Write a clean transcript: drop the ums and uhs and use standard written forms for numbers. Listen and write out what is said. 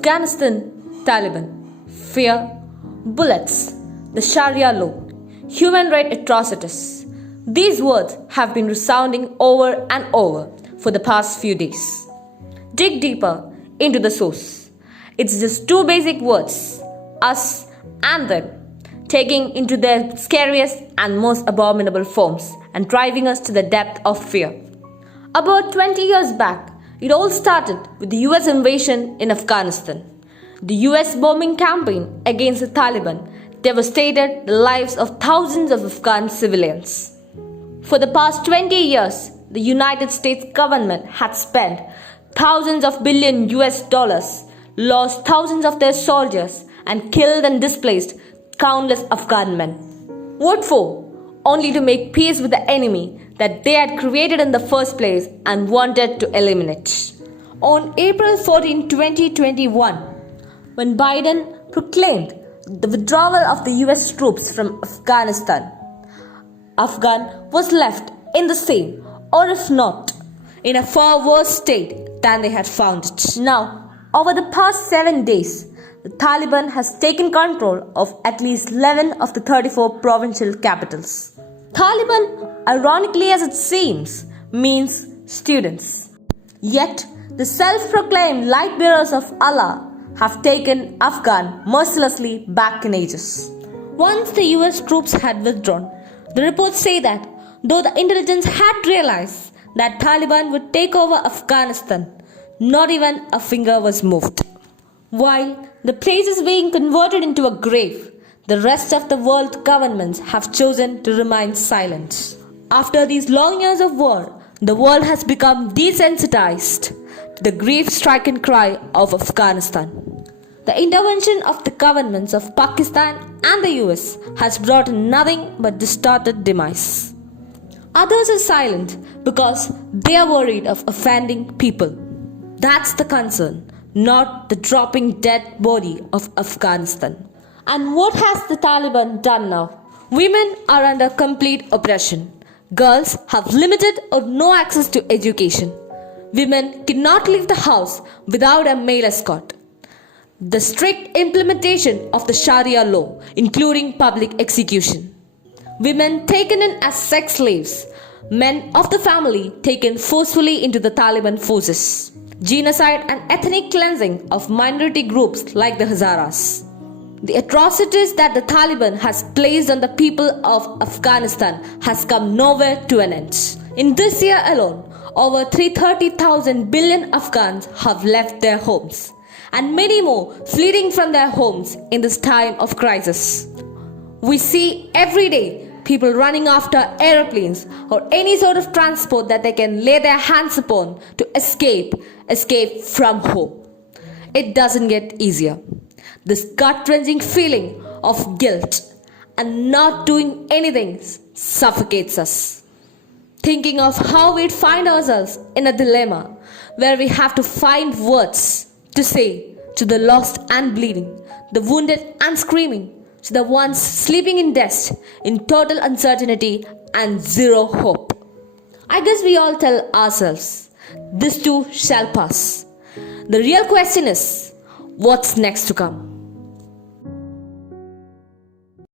Afghanistan, Taliban. Fear, bullets, the Sharia law, human rights atrocities. These words have been resounding over and over for the past few days. Dig deeper into the source. It's just two basic words, us and them, taking into their scariest and most abominable forms and driving us to the depth of fear. About 20 years back, it all started with the US invasion in Afghanistan. The US bombing campaign against the Taliban devastated the lives of thousands of Afghan civilians. For the past 20 years, the United States government had spent thousands of billion US dollars, lost thousands of their soldiers, and killed and displaced countless Afghan men. What for? Only to make peace with the enemy that they had created in the first place and wanted to eliminate. On April 14, 2021, when Biden proclaimed the withdrawal of the US troops from Afghanistan, Afghan was left in the same, or if not, in a far worse state than they had found it. Now, over the past 7 days, the Taliban has taken control of at least 11 of the 34 provincial capitals. Taliban, ironically as it seems, means students. Yet, the self-proclaimed light bearers of Allah have taken Afghan mercilessly back in ages. Once the US troops had withdrawn, the reports say that though the intelligence had realized that Taliban would take over Afghanistan, not even a finger was moved. While the place is being converted into a grave, the rest of the world governments have chosen to remain silent. After these long years of war, the world has become desensitized to the grief-stricken cry of Afghanistan. The intervention of the governments of Pakistan and the US has brought nothing but distorted demise. Others are silent because they are worried of offending people. That's the concern, not the dropping dead body of Afghanistan. And what has the Taliban done now? Women are under complete oppression. Girls have limited or no access to education. Women cannot leave the house without a male escort. The strict implementation of the Sharia law, including public execution. Women taken in as sex slaves. Men of the family taken forcefully into the Taliban forces. Genocide and ethnic cleansing of minority groups like the Hazaras. The atrocities that the Taliban has placed on the people of Afghanistan has come nowhere to an end. In this year alone, over 330,000 billion Afghans have left their homes, and many more fleeing from their homes in this time of crisis. We see every day people running after aeroplanes or any sort of transport that they can lay their hands upon to escape from home. It doesn't get easier. This gut-wrenching feeling of guilt and not doing anything suffocates us. Thinking of how we'd find ourselves in a dilemma where we have to find words to say to the lost and bleeding, the wounded and screaming, to the ones sleeping in dust, in total uncertainty and zero hope. I guess we all tell ourselves, this too shall pass. The real question is, what's next to come?